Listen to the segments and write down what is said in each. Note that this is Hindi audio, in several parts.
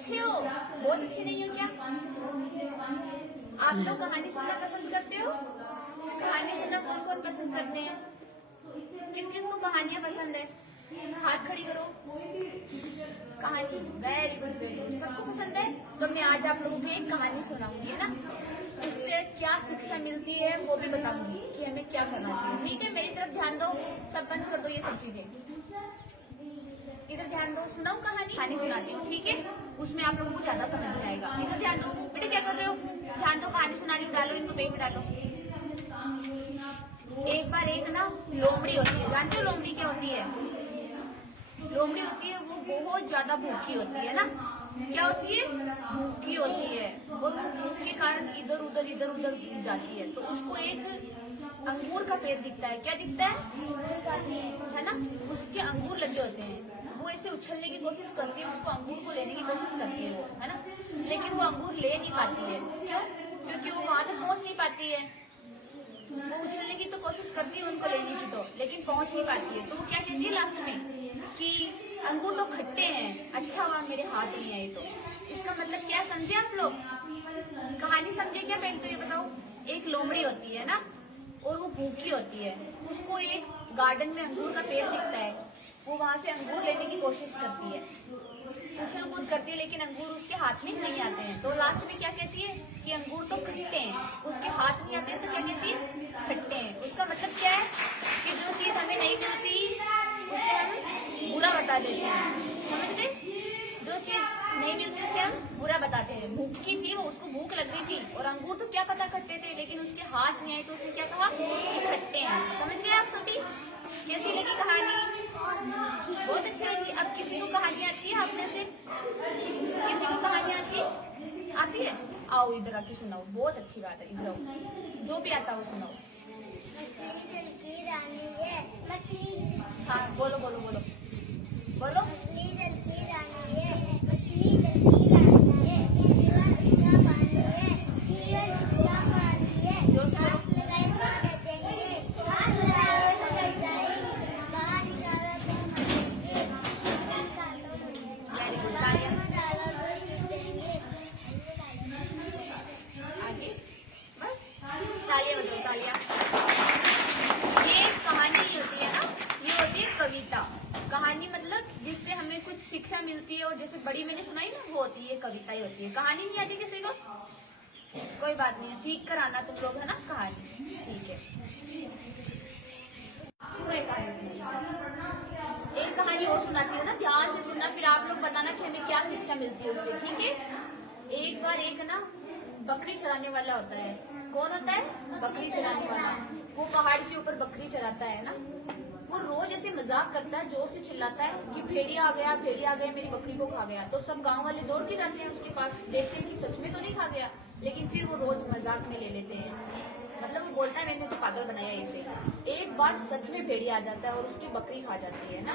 अच्छे हो, बहुत अच्छे नहीं हो क्या? आप लोग कहानी सुनना पसंद करते हो? कहानी सुनना कौन कौन पसंद करते हैं? किस किस को कहानियां पसंद है? हाथ खड़ी करो। कहानी वेरी गुड वेरी गुड, सबको पसंद है। तो मैं आज आप लोगों को एक कहानी सुनाऊंगी, है ना। उससे क्या शिक्षा मिलती है वो भी बताऊंगी कि हमें क्या करना चाहिए। ठीक है, मेरी तरफ ध्यान दो, सब बंद कर दो ये सब चीजें, इधर ध्यान दो। सुनाऊं कहानी सुनाती हूँ, ठीक है। उसमें आप लोगों को ज्यादा समझ में आएगा। इधर ध्यान दो बेटे, क्या कर रहे हो? ध्यान दो, कहानी सुना रही हूँ, डालो इनको बेग में डालो। एक बार एक ना लोमड़ी होती है, जानते हो लोमड़ी क्या होती है? लोमड़ी होती है वो बहुत ज्यादा भूखी होती है ना। क्या होती है? भूखी होती है, और वो भूख के कारण इधर उधर जाती है। तो उसको एक अंगूर का पेड़ दिखता है। क्या दिखता है ना? उसके अंगूर लगे होते हैं। वो ऐसे उछलने की कोशिश करती है, उसको अंगूर को लेने की कोशिश करती है वो, है ना। लेकिन वो अंगूर ले नहीं पाती है। क्यों? क्योंकि वो वहां तक पहुंच नहीं पाती है। वो उछलने की तो कोशिश करती है उनको लेने की तो, लेकिन पहुंच नहीं पाती है। तो वो क्या कहती है लास्ट में कि अंगूर तो खट्टे हैं, अच्छा हुआ मेरे हाथ नहीं आए। तो इसका मतलब क्या समझे आप लोग? कहानी समझे क्या? पहले तो ये बताओ, एक लोमड़ी होती है ना, और वो भूखी होती है। उसको एक गार्डन में अंगूर का पेड़ दिखता है, वो वहां से अंगूर लेने की कोशिश करती है, उछल कूद करती है, लेकिन अंगूर उसके हाथ में नहीं आते हैं। तो लास्ट में क्या कहती है कि अंगूर तो खट्टे हैं, उसके हाथ नहीं आते हैं। तो क्या कहती है? खट्टे हैं। उसका मतलब क्या है कि जो चीज हमें नहीं मिलती उसे हम बुरा बता देते हैं, समझ गए? जो चीज नहीं मिलती उसे हम बुरा बताते हैं। भूखी थी वो, उसको भूख लग रही थी, और अंगूर तो क्या पता खट्टे थे, लेकिन उसके हाथ नहीं आए तो उसने क्या कहा कि खट्टे हैं। समझ गए आप सभी? कैसी लगी कहानी? बहुत अच्छी लगी। अब किसी को कहानी आती है आप में से? किसी को कहानी आती है? आओ इधर आके सुनाओ, बहुत अच्छी बात है। इधर आओ, जो भी आता है वो सुनाओ। मछली जल की रानी है, मछली। हाँ बोलो बोलो बोलो बोलो। मछली जल की रानी है, मछली जल की रानी है, जीवन उसका पानी है, जीवन उसका पानी है। जोर से बोलो। घास लगाए तो मर जाएंगे, घास लगाए तो मर जाएंगे, बाहर निकालो तो मरेंगे, वेरी गुड, तालियां। में डालो तो जीतेंगे। आगे बस, तालियां बजाओ, तालियां। ये कहानी नहीं होती है ना, ये होती है कविता। कहानी मतलब जिससे हमें कुछ शिक्षा मिलती है, और जैसे बड़ी मैंने सुनाई ना, वो होती है कविता ही होती है। कहानी नहीं आती किसी को? कोई बात नहीं, सीख कर आना तुम लोग, है ना कहानी, ठीक है। सुनो एक कहानी सुनो। एक कहानी और सुनाती हूँ ना, ध्यान से सुनना, फिर आप लोग बताना कि हमें क्या शिक्षा मिलती है उससे, ठीक है। एक बार एक ना बकरी चराने वाला होता है। कौन होता है? बकरी चराने वाला। वो पहाड़ के ऊपर बकरी चराता है ना। वो रोज ऐसे मजाक करता है, जोर से चिल्लाता है कि भेड़िया आ गया, भेड़िया आ गया, मेरी बकरी को खा गया। तो सब गांव वाले दौड़ के जाते हैं उसके पास, देखते हैं कि सच में तो नहीं खा गया, लेकिन फिर वो रोज मजाक में ले लेते हैं। मतलब वो बोलता है मैंने तो पागल बनाया इसे। एक बार सच में भेड़िया आ जाता है और उसकी बकरी खा जाती है ना।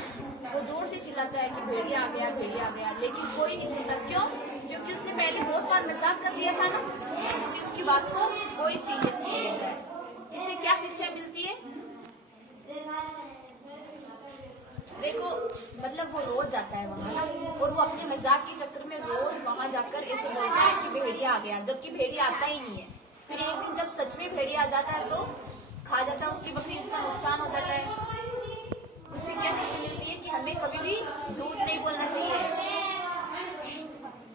वो जोर से चिल्लाता है कि भेड़िया आ गया, भेड़िया आ गया, लेकिन कोई नहीं सुनता। क्यों? क्योंकि उसने पहले बहुत बार मजाक कर दिया था ना, इसलिए उसकी बात को कोई सीरियस नहीं लेता है। इससे क्या शिक्षा मिलती है? देखो, मतलब वो रोज जाता है वहाँ ना, और वो अपने मजाक के चक्कर में रोज वहाँ जाकर ऐसे बोलता है कि भेड़िया आ गया, जबकि भेड़िया आता ही नहीं है। फिर एक दिन जब सच में भेड़िया आ जाता है तो खा जाता है उसकी बकरी, उसका नुकसान हो जाता है। उससे क्या शिक्षा मिलती है कि हमें कभी भी झूठ नहीं बोलना चाहिए।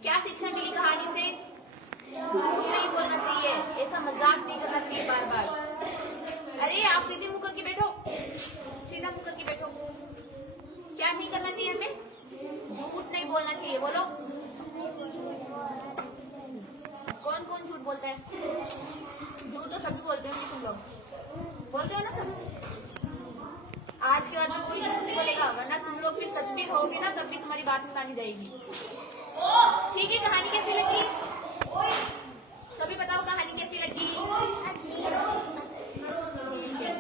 क्या शिक्षा मिली कहानी से? झूठ नहीं बोलना चाहिए, ऐसा मजाक नहीं करना चाहिए बार बार। अरे आप सीधे मुंह करके बैठो, सीधा मुंह करके बैठो। क्या नहीं करना चाहिए हमें? झूठ नहीं बोलना चाहिए। बोलो, कौन कौन झूठ बोलता है? झूठ तो सभी बोलते हैं, तुम लोग बोलते हो ना सब। आज के बाद में कोई झूठ नहीं बोलेगा, वरना तुम लोग फिर सच भी कहोगे ना, तब भी तुम्हारी बात नहीं मानी जाएगी। ठीक है, कहानी कैसी लगी? सभी बताओ कहानी कैसी लगी? अच्छी। ठीक है।